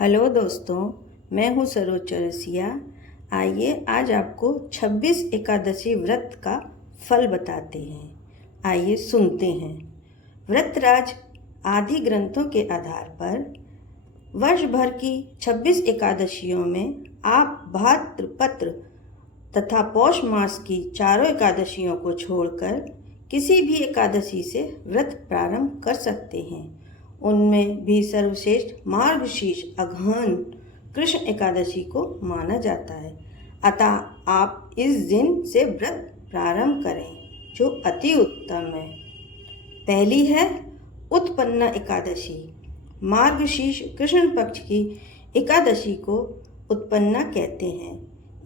Hello दोस्तों, मैं हूँ सरोज चौरसिया। आइए आज आपको 26 एकादशी व्रत का फल बताते हैं। आइए सुनते हैं। व्रतराज आदि ग्रंथों के आधार पर वर्ष भर की 26 एकादशियों में आप भाद्रपद तथा पौष मास की चारों एकादशियों को छोड़कर किसी भी एकादशी से व्रत प्रारंभ कर सकते हैं। उनमें भी सर्वश्रेष्ठ मार्गशीर्ष अगहन कृष्ण एकादशी को माना जाता है। अतः आप इस दिन से व्रत प्रारंभ करें जो अति उत्तम है। पहली है उत्पन्ना एकादशी। मार्गशीर्ष कृष्ण पक्ष की एकादशी को उत्पन्ना कहते हैं।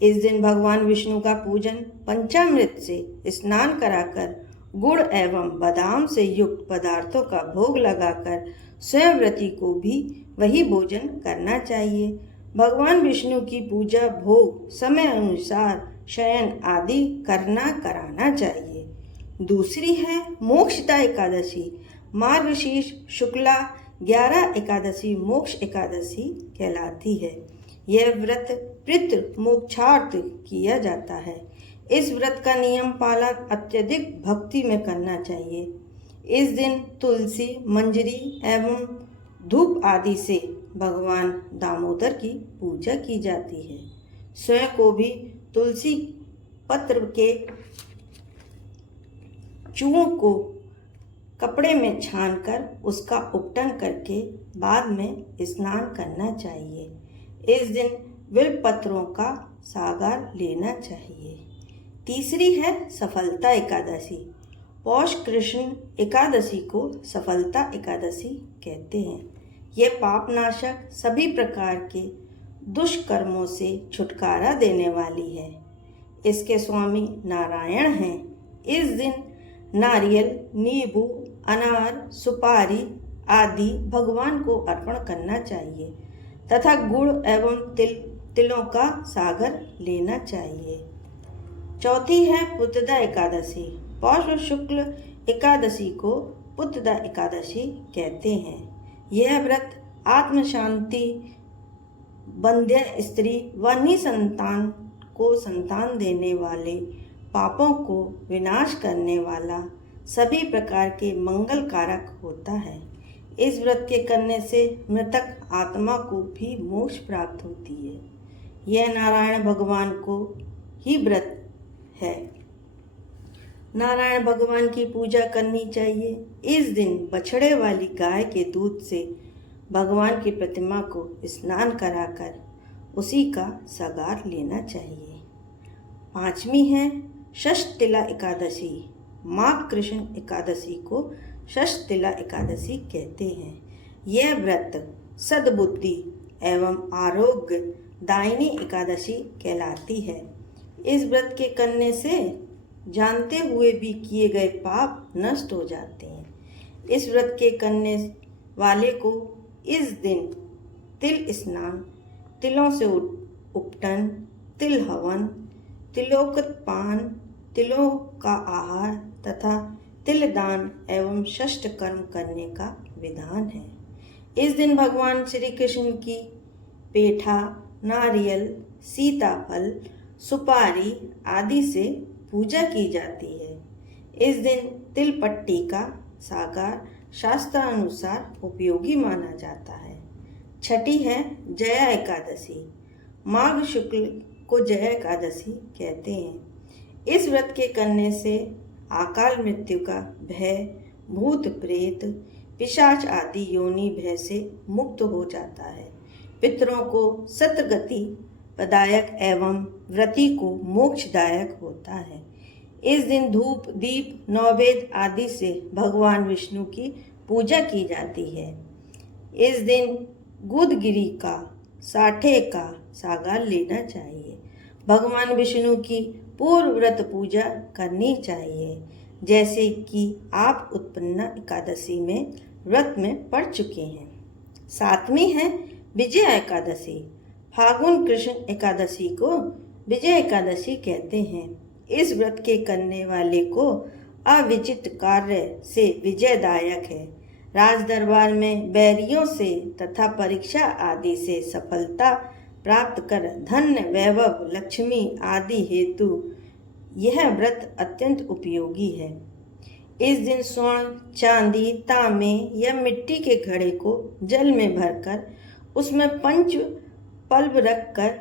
इस दिन भगवान विष्णु का पूजन पंचामृत से स्नान कराकर गुड़ एवं बादाम से युक्त पदार्थों का भोग लगाकर स्वयं व्रती को भी वही भोजन करना चाहिए। भगवान विष्णु की पूजा भोग समय अनुसार शयन आदि कराना चाहिए। दूसरी है मोक्षदा एकादशी। मार्गशीर्ष शुक्ला 11 एकादशी मोक्ष एकादशी कहलाती है। यह व्रत पितृ मोक्षार्थ किया जाता है। इस व्रत का नियम पालन अत्यधिक भक्ति में करना चाहिए। इस दिन तुलसी, मंजरी एवं धूप आदि से भगवान दामोदर की पूजा की जाती है। स्वयं को भी तुलसी पत्र के चूर्ण को कपड़े में छानकर उसका उपटन करके बाद में स्नान करना चाहिए। इस दिन बिल्व पत्रों का सागर लेना चाहिए। तीसरी है सफलता एकादशी। पौष कृष्ण एकादशी को सफलता एकादशी कहते हैं। यह पापनाशक सभी प्रकार के दुष्कर्मों से छुटकारा देने वाली है। इसके स्वामी नारायण हैं। इस दिन नारियल, नींबू, अनार, सुपारी आदि भगवान को अर्पण करना चाहिए तथा गुड़ एवं तिलों का सागर लेना चाहिए। चौथी है पुत्रदा एकादशी। पौष शुक्ल एकादशी को पुत्रदा एकादशी कहते हैं। यह व्रत आत्म शांति, बंध्य स्त्री व निसंतान को संतान देने वाले, पापों को विनाश करने वाला, सभी प्रकार के मंगल कारक होता है। इस व्रत के करने से मृतक आत्मा को भी मोक्ष प्राप्त होती है। यह नारायण भगवान को ही व्रत है। नारायण भगवान की पूजा करनी चाहिए। इस दिन बछड़े वाली गाय के दूध से भगवान की प्रतिमा को स्नान कराकर उसी का सगार लेना चाहिए। पांचवी है षष्ठतिला एकादशी। माघ कृष्ण एकादशी को षष्ठतिला एकादशी कहते हैं। यह व्रत सद्बुद्धि एवं आरोग्य दायिनी एकादशी कहलाती है। इस व्रत के करने से जानते हुए भी किए गए पाप नष्ट हो जाते हैं। इस व्रत के करने वाले को इस दिन तिल स्नान, तिलों से उपटन, तिल हवन, तिलोकत पान, तिलों का आहार तथा तिल दान एवं षष्ठ कर्म करने का विधान है। इस दिन भगवान श्री कृष्ण की पेठा, नारियल, सीताफल, सुपारी आदि से पूजा की जाती है। इस दिन तिल पट्टी का सागर शास्त्रानुसार उपयोगी माना जाता है। छठी है जया एकादशी। माघ शुक्ल को जया एकादशी कहते हैं। इस व्रत के करने से अकाल मृत्यु का भय, भूत प्रेत, पिशाच आदि योनि भय से मुक्त हो जाता है। पितरों को सतगति प्रदायक एवं व्रती को मोक्षदायक होता है। इस दिन धूप, दीप, नैवेद्य आदि से भगवान विष्णु की पूजा की जाती है। इस दिन गुदगिरी का, साठे का सागर लेना चाहिए। भगवान विष्णु की पूर्व व्रत पूजा करनी चाहिए, जैसे कि आप उत्पन्ना एकादशी में व्रत में पढ़ चुके हैं। सातवीं है विजया एकादशी। फागुन कृष्ण एकादशी को विजय एकादशी कहते हैं। इस व्रत के करने वाले को अविचित कार्य से विजयदायक है। राज दरबार में बैरियों से तथा परीक्षा आदि से सफलता प्राप्त कर धन वैभव लक्ष्मी आदि हेतु यह व्रत अत्यंत उपयोगी है। इस दिन स्वर्ण, चांदी, तांबे या मिट्टी के घड़े को जल में भरकर उसमें पंच पल्ब रखकर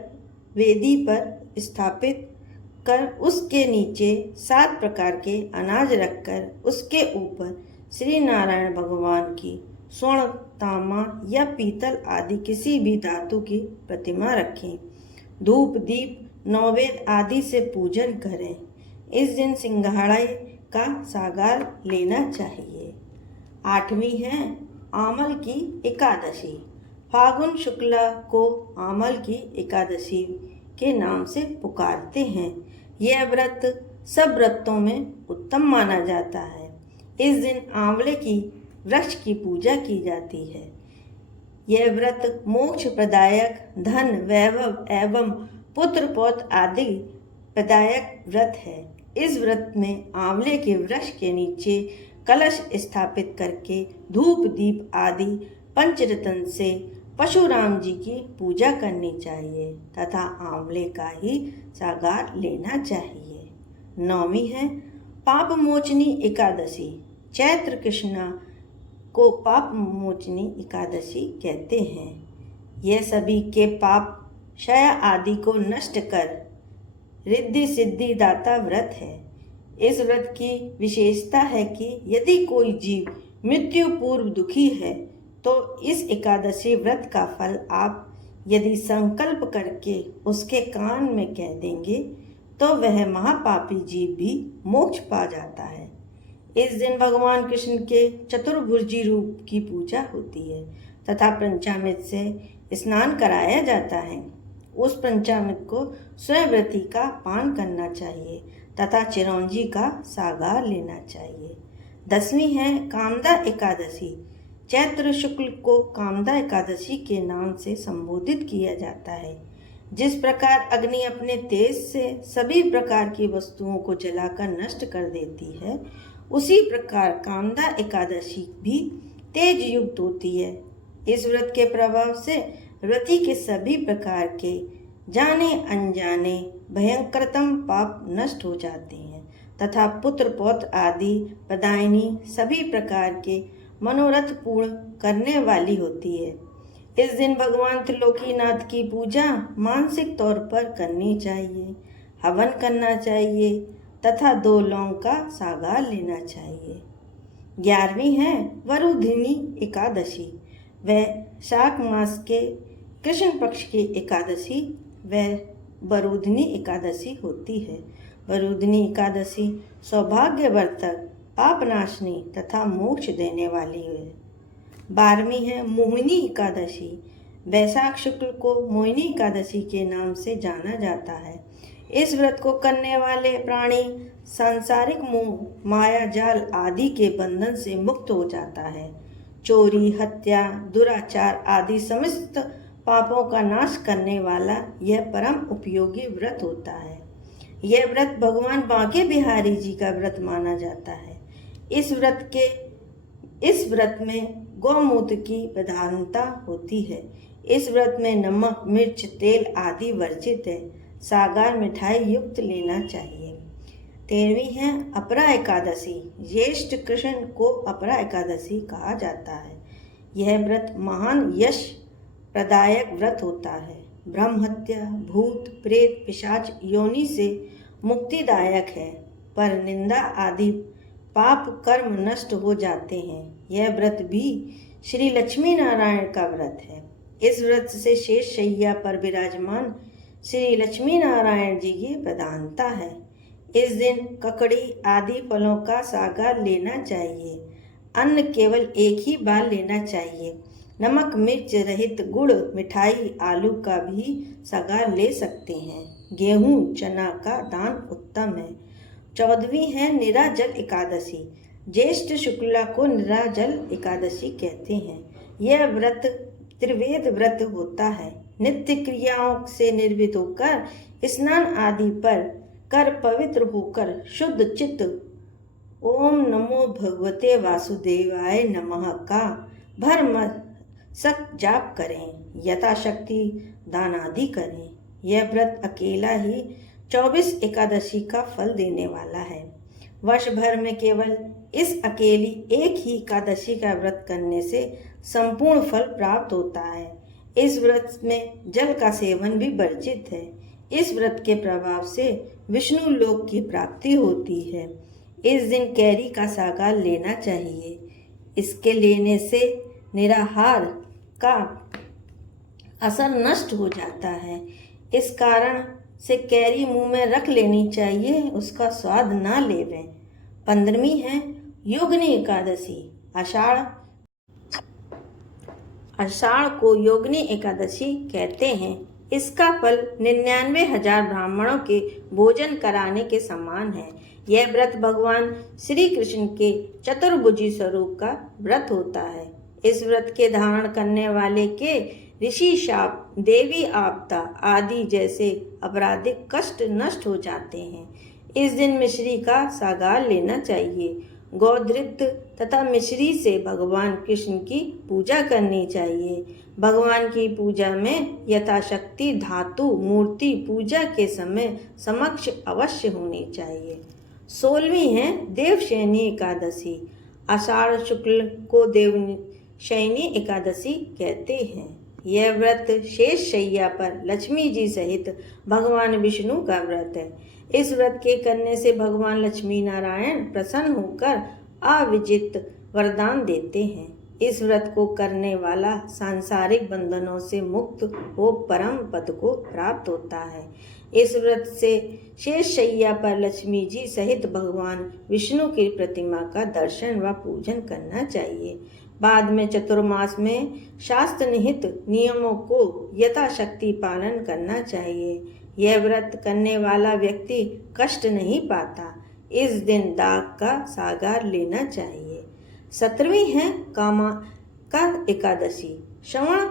वेदी पर स्थापित कर उसके नीचे 7 प्रकार के अनाज रखकर उसके ऊपर श्री नारायण भगवान की स्वर्ण, तांबा या पीतल आदि किसी भी धातु की प्रतिमा रखें। धूप, दीप, नैवेद्य आदि से पूजन करें। इस दिन सिंघाड़े का सागार लेना चाहिए। 8वीं है आमल की एकादशी। फागुन शुक्ला को आमल की एकादशी के नाम से पुकारते हैं। यह व्रत सब व्रतों में उत्तम माना जाता है। इस दिन आंवले की वृक्ष की पूजा की जाती है। यह व्रत मोक्ष प्रदायक, धन वैभव एवं पुत्र पौत्र आदि प्रदायक व्रत है। इस व्रत में आंवले के वृक्ष के नीचे कलश स्थापित करके धूप, दीप आदि पंचरत्न से परशुराम जी की पूजा करनी चाहिए तथा आंवले का ही सागार लेना चाहिए। 9वीं है पाप मोचनी एकादशी। चैत्र कृष्णा को पाप मोचनी एकादशी कहते हैं। यह सभी के पाप क्षय आदि को नष्ट कर रिद्धि सिद्धि दाता व्रत है। इस व्रत की विशेषता है कि यदि कोई जीव मृत्यु पूर्व दुखी है तो इस एकादशी व्रत का फल आप यदि संकल्प करके उसके कान में कह देंगे तो वह महापापी जीव भी मोक्ष पा जाता है। इस दिन भगवान कृष्ण के चतुर्भुजी रूप की पूजा होती है तथा पंचामृत से स्नान कराया जाता है। उस पंचामृत को स्वयंव्रती का पान करना चाहिए तथा चिरौंजी का सागार लेना चाहिए। 10वीं है कामदा एकादशी। चैत्र शुक्ल को कामदा एकादशी के नाम से संबोधित किया जाता है। जिस प्रकार अग्नि अपने तेज से सभी प्रकार की वस्तुओं को जलाकर नष्ट कर देती है, उसी प्रकार कामदा एकादशी भी तेज युक्त होती है। इस व्रत के प्रभाव से व्रती के सभी प्रकार के जाने अनजाने भयंकरतम पाप नष्ट हो जाते हैं तथा पुत्र पौत्र आदि प्रदायिनी सभी प्रकार के मनोरथ पूर्ण करने वाली होती है। इस दिन भगवान त्रिलोकीनाथ की पूजा मानसिक तौर पर करनी चाहिए, हवन करना चाहिए तथा 2 लौंग का सागार लेना चाहिए। 11वीं है वरुधिनी एकादशी। वह शाक मास के कृष्ण पक्ष की एकादशी वह वरुधिनी एकादशी होती है। वरुधिनी एकादशी सौभाग्यवर्धक, पापनाशनी तथा मोक्ष देने वाली है। 12वीं है मोहिनी एकादशी। वैशाख शुक्ल को मोहिनी एकादशी के नाम से जाना जाता है। इस व्रत को करने वाले प्राणी सांसारिक मोह, माया जाल आदि के बंधन से मुक्त हो जाता है। चोरी, हत्या, दुराचार आदि समस्त पापों का नाश करने वाला यह परम उपयोगी व्रत होता है। यह व्रत भगवान बांके बिहारी जी का व्रत माना जाता है। इस व्रत में गौमूत्र की प्रधानता होती है। इस व्रत में नमक, मिर्च, तेल आदि वर्जित है। सागार मिठाई युक्त लेना चाहिए। 13वीं है अपरा एकादशी। ज्येष्ठ कृष्ण को अपरा एकादशी कहा जाता है। यह व्रत महान यश प्रदायक व्रत होता है। ब्रह्म हत्या, भूत प्रेत पिशाच योनि से मुक्तिदायक है, पर निंदा आदि पाप कर्म नष्ट हो जाते हैं। यह व्रत भी श्री लक्ष्मी नारायण का व्रत है। इस व्रत से शेष शैया पर विराजमान श्री लक्ष्मी नारायण जी की प्रधानता है। इस दिन ककड़ी आदि फलों का सागार लेना चाहिए। अन्न केवल एक ही बार लेना चाहिए। नमक मिर्च रहित गुड़, मिठाई, आलू का भी सागार ले सकते हैं। गेहूं, चना का दान उत्तम है। 14वीं है निराजल एकादशी। ज्येष्ठ शुक्ला को निराजल एकादशी कहते हैं। यह व्रत त्रिवेद व्रत होता है। नित्य क्रियाओं से निर्वित होकर स्नान आदि पर कर पवित्र होकर शुद्ध चित्त ओम नमो भगवते वासुदेवाय नमः का भर सक जाप करें, यथाशक्ति दान आदि करें। यह व्रत अकेला ही 24 एकादशी का फल देने वाला है। वर्ष भर में केवल इस अकेली एक ही एकादशी का व्रत करने से संपूर्ण फल प्राप्त होता है। इस व्रत में जल का सेवन भी वर्जित है। इस व्रत के प्रभाव से विष्णु लोक की प्राप्ति होती है। इस दिन कैरी का सागर लेना चाहिए। इसके लेने से निराहार का असर नष्ट हो जाता है। इस कारण से कैरी मुंह में रख लेनी चाहिए, उसका स्वाद ना लेवें। 15वीं है योगिनी एकादशी। आषाढ़ को योगिनी एकादशी कहते हैं। इसका फल 99,000 ब्राह्मणों के भोजन कराने के समान है। यह व्रत भगवान श्री कृष्ण के चतुर्भुजी स्वरूप का व्रत होता है। इस व्रत के धारण करने वाले के ऋषि शाप, देवी आपदा आदि जैसे आपराधिक कष्ट नष्ट हो जाते हैं। इस दिन मिश्री का सागार लेना चाहिए। गोधृत तथा मिश्री से भगवान कृष्ण की पूजा करनी चाहिए। भगवान की पूजा में यथाशक्ति धातु मूर्ति पूजा के समय समक्ष अवश्य होनी चाहिए। 16वीं है देवशयनी एकादशी। आषाढ़ शुक्ल को देवशयनी एकादशी कहते हैं। यह व्रत शेष शैया पर लक्ष्मी जी सहित भगवान विष्णु का व्रत है। इस व्रत के करने से भगवान लक्ष्मी नारायण प्रसन्न होकर अविजित वरदान देते हैं। इस व्रत को करने वाला सांसारिक बंधनों से मुक्त हो परम पद को प्राप्त होता है। इस व्रत से शेष शैया पर लक्ष्मी जी सहित भगवान विष्णु की प्रतिमा का दर्शन व पूजन करना चाहिए। बाद में चतुर्मास में शास्त्र निहित नियमों को यथाशक्ति पालन करना चाहिए। यह व्रत करने वाला व्यक्ति कष्ट नहीं पाता। इस दिन दाग का सागार लेना चाहिए। 17वीं है कामिका एकादशी। श्रवण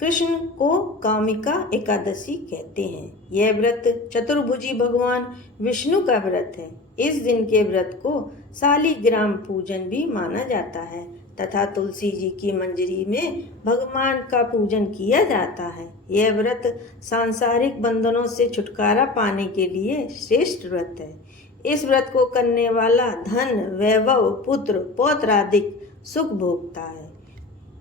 कृष्ण को कामिका एकादशी कहते हैं। यह व्रत चतुर्भुजी भगवान विष्णु का व्रत है। इस दिन के व्रत को शालिग्राम पूजन भी माना जाता है तथा तुलसी जी की मंजरी में भगवान का पूजन किया जाता है। यह व्रत सांसारिक बंधनों से छुटकारा पाने के लिए श्रेष्ठ व्रत है। इस व्रत को करने वाला धन, वैभव, पुत्र, पौत्र आदि सुख भोगता है।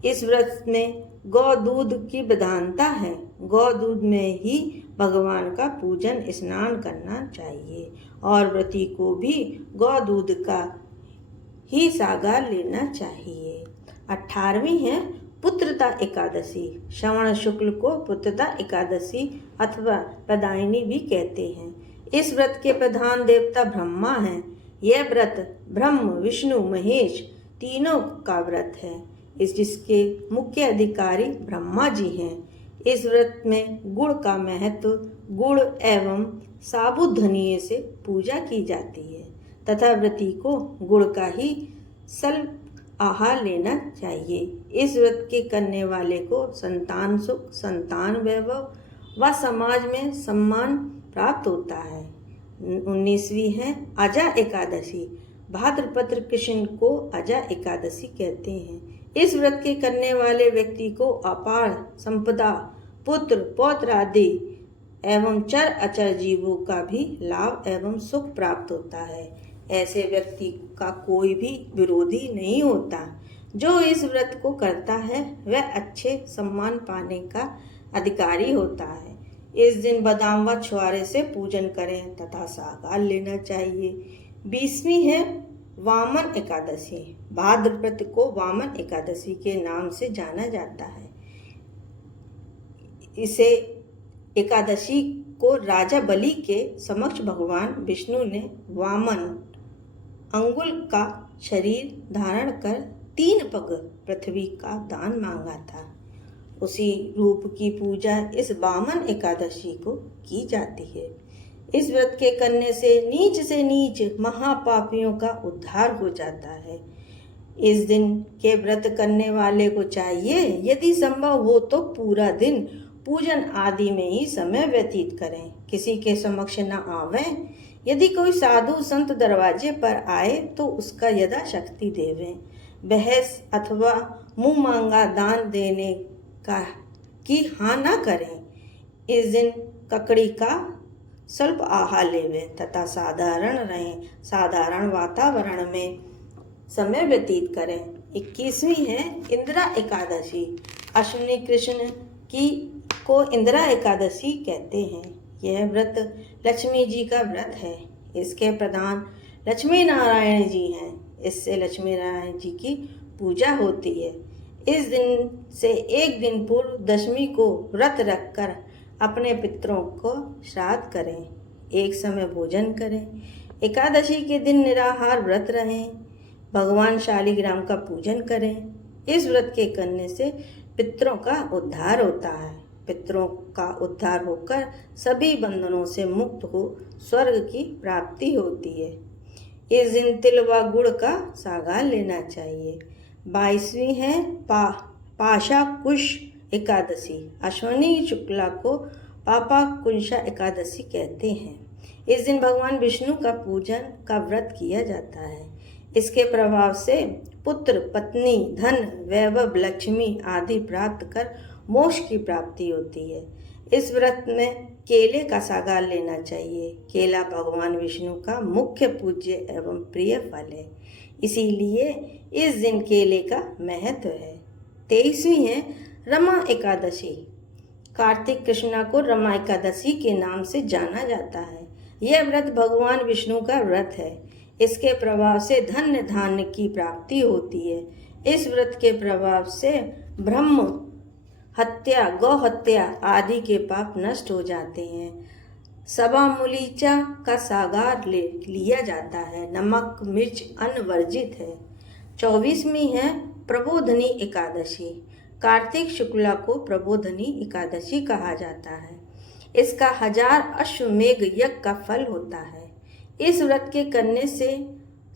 इस व्रत में गौ दूध की प्रधानता है। गौ दूध में ही भगवान का पूजन स्नान करना चाहिए और व्रती को भी गौ दूध का ही सागार लेना चाहिए। 18वीं है पुत्रता एकादशी। श्रवण शुक्ल को पुत्रता एकादशी अथवा प्रदायिनी भी कहते हैं। इस व्रत के प्रधान देवता ब्रह्मा हैं। यह व्रत ब्रह्म, विष्णु, महेश तीनों का व्रत है। जिसके मुख्य अधिकारी ब्रह्मा जी हैं। इस व्रत में गुड़ का महत्व, गुड़ एवं साबुत धनिये से पूजा की जाती है तथा व्रती को गुड़ का ही सल आहार लेना चाहिए। इस व्रत के करने वाले को संतान सुख, संतान वैभव व समाज में सम्मान प्राप्त होता है। 19वीं है अजा एकादशी। भाद्रपद कृष्ण को अजा एकादशी कहते हैं। इस व्रत के करने वाले व्यक्ति को अपार संपदा, पुत्र, पौत्र आदि एवं चर अचर जीवों का भी लाभ एवं सुख प्राप्त होता है। ऐसे व्यक्ति का कोई भी विरोधी नहीं होता। जो इस व्रत को करता है वह अच्छे सम्मान पाने का अधिकारी होता है। इस दिन बादाम व छुआरे से पूजन करें तथा सागार लेना चाहिए। 20वीं है वामन एकादशी। भाद्रपद को वामन एकादशी के नाम से जाना जाता है। इसे एकादशी को राजा बलि के समक्ष भगवान विष्णु ने वामन अंगुल का शरीर धारण कर 3 पग पृथ्वी का दान मांगा था। उसी रूप की पूजा इस वामन एकादशी को की जाती है। इस व्रत के करने से नीच महापापियों का उद्धार हो जाता है। इस दिन के व्रत करने वाले को चाहिए यदि संभव हो तो पूरा दिन पूजन आदि में ही समय व्यतीत करें, किसी के समक्ष न आवें। यदि कोई साधु संत दरवाजे पर आए तो उसका यथाशक्ति देवें। बहस अथवा मुंह मांगा दान देने का की हाँ न करें। इस दिन ककड़ी का स्वल्प आहार लेवें तथा साधारण रहें। साधारण वातावरण में समय व्यतीत करें। 21वीं है इंदिरा एकादशी। अश्विनी कृष्ण की को इंदिरा एकादशी कहते हैं। यह व्रत लक्ष्मी जी का व्रत है। इसके प्रधान लक्ष्मी नारायण जी हैं। इससे लक्ष्मी नारायण जी की पूजा होती है। इस दिन से एक दिन पूर्व दशमी को व्रत रखकर अपने पितरों को श्राद्ध करें। एक समय भोजन करें। एकादशी के दिन निराहार व्रत रहें। भगवान शालिग्राम का पूजन करें। इस व्रत के करने से पितरों का उद्धार होता है। पितरों का उद्धार होकर सभी बंधनों से मुक्त हो स्वर्ग की प्राप्ति होती है। इस दिन तिल व गुड़ का सागार लेना चाहिए। 22वीं है पाशाकुश एकादशी। अश्विनी शुक्ला को पापाकुंशा एकादशी कहते हैं। इस दिन भगवान विष्णु का पूजन का व्रत किया जाता है। इसके प्रभाव से पुत्र, पत्नी, धन, वैभव, लक्ष्मी आदि प्राप्त कर मोक्ष की प्राप्ति होती है। इस व्रत में केले का सागार लेना चाहिए। केला भगवान विष्णु का मुख्य पूज्य एवं प्रिय फल है, इसीलिए इस दिन केले का महत्व है। 23वीं है रमा एकादशी। कार्तिक कृष्णा को रमा एकादशी के नाम से जाना जाता है। यह व्रत भगवान विष्णु का व्रत है। इसके प्रभाव से धन्य धान्य की प्राप्ति होती है। इस व्रत के प्रभाव से ब्रह्म हत्या, गौ हत्या आदि के पाप नष्ट हो जाते हैं। सबा मूलीचा का सागार लिया जाता है। नमक मिर्च अन्न वर्जित है। 24वीं है प्रबोधनी एकादशी। कार्तिक शुक्ला को प्रबोधनी एकादशी कहा जाता है। इसका 1000 अश्वमेघ यज्ञ का फल होता है। इस व्रत के करने से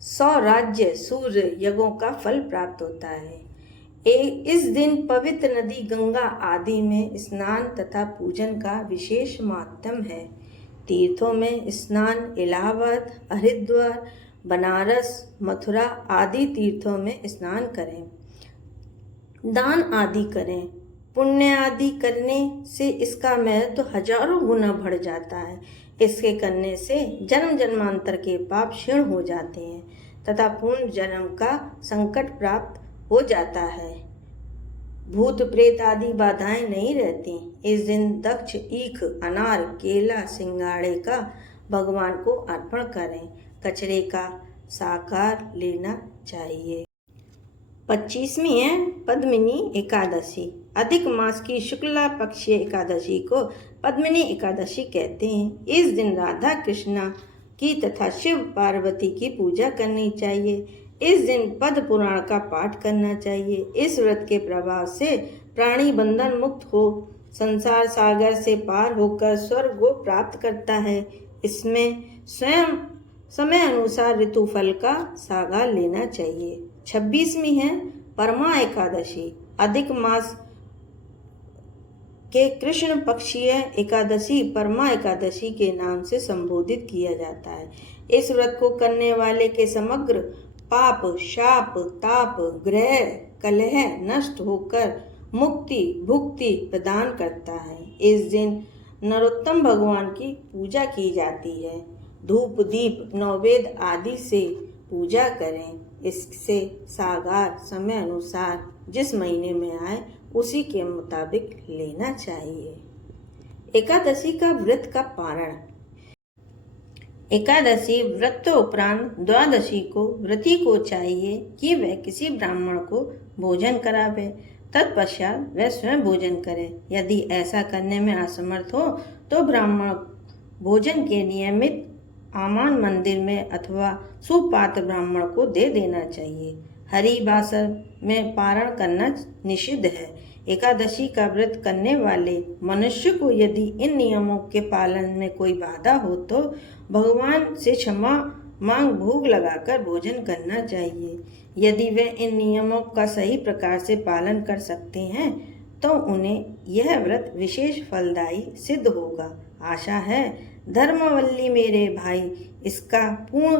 100 राज्य सूर्य यज्ञों का फल प्राप्त होता है। इस दिन पवित्र नदी गंगा आदि में स्नान तथा पूजन का विशेष महत्व है। तीर्थों में स्नान इलाहाबाद, हरिद्वार, बनारस, मथुरा आदि तीर्थों में स्नान करें। दान आदि करें। पुण्य आदि करने से इसका महत्व हजारों गुना बढ़ जाता है। इसके करने से जन्म जन्मांतर के पाप क्षीण हो जाते हैं तथा पूर्ण जन्म का संकट प्राप्त हो जाता है। भूत प्रेत आदि बाधाएं नहीं रहती। इस दिन दक्ष, ईख, अनार, केला, सिंगाड़े का भगवान को अर्पण करें। कचरे का साकार लेना चाहिए। 25वीं है पद्मिनी एकादशी। अधिक मास की शुक्ला पक्षीय एकादशी को पद्मिनी एकादशी कहते हैं। इस दिन राधा कृष्णा की तथा शिव पार्वती की पूजा करनी चाहिए। इस दिन पद्म पुराण का पाठ करना चाहिए। इस व्रत के प्रभाव से प्राणी बंधन मुक्त हो संसार सागर से पार होकर स्वर्ग को प्राप्त करता है। इसमें स्वयं समय अनुसार ऋतुफल का सागार लेना चाहिए। 26वीं है परमा एकादशी। अधिक मास के कृष्ण पक्षीय एकादशी परमा एकादशी के नाम से संबोधित किया जाता है। इस व्रत को करने वाले के समग्र पाप, शाप, ताप, ग्रह, कलह नष्ट होकर मुक्ति भुक्ति प्रदान करता है। इस दिन नरोत्तम भगवान की पूजा की जाती है। धूप दीप नैवेद्य आदि से पूजा करें। इससे सागार समय अनुसार जिस महीने में आए उसी के मुताबिक लेना चाहिए। एकादशी का व्रत का पारण। एकादशी व्रत उपरांत द्वादशी को व्रती को चाहिए कि वह किसी ब्राह्मण को भोजन करावे। तत्पश्चात वह स्वयं भोजन करे। यदि ऐसा करने में असमर्थ हो तो ब्राह्मण भोजन के नियमित आमान मंदिर में अथवा सुपात्र ब्राह्मण को दे देना चाहिए। हरिवासर में पारण करना निषिद्ध है। एकादशी का व्रत करने वाले मनुष्य को यदि इन नियमों के पालन में कोई बाधा हो तो भगवान से क्षमा मांग भोग लगाकर भोजन करना चाहिए। यदि वे इन नियमों का सही प्रकार से पालन कर सकते हैं तो उन्हें यह व्रत विशेष फलदायी सिद्ध होगा। आशा है धर्मवल्ली मेरे भाई इसका पूर्ण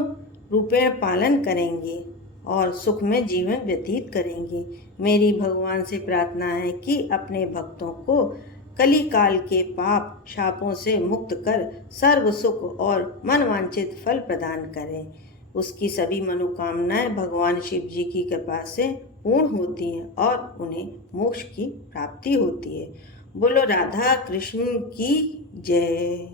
रूपेण पालन करेंगे और सुख में जीवन व्यतीत करेंगे। मेरी भगवान से प्रार्थना है कि अपने भक्तों को कलिकाल के पाप शापों से मुक्त कर सर्व सुख और मनवांछित फल प्रदान करें। उसकी सभी मनोकामनाएं भगवान शिव जी की कृपा से पूर्ण होती हैं और उन्हें मोक्ष की प्राप्ति होती है। बोलो राधा कृष्ण की जय।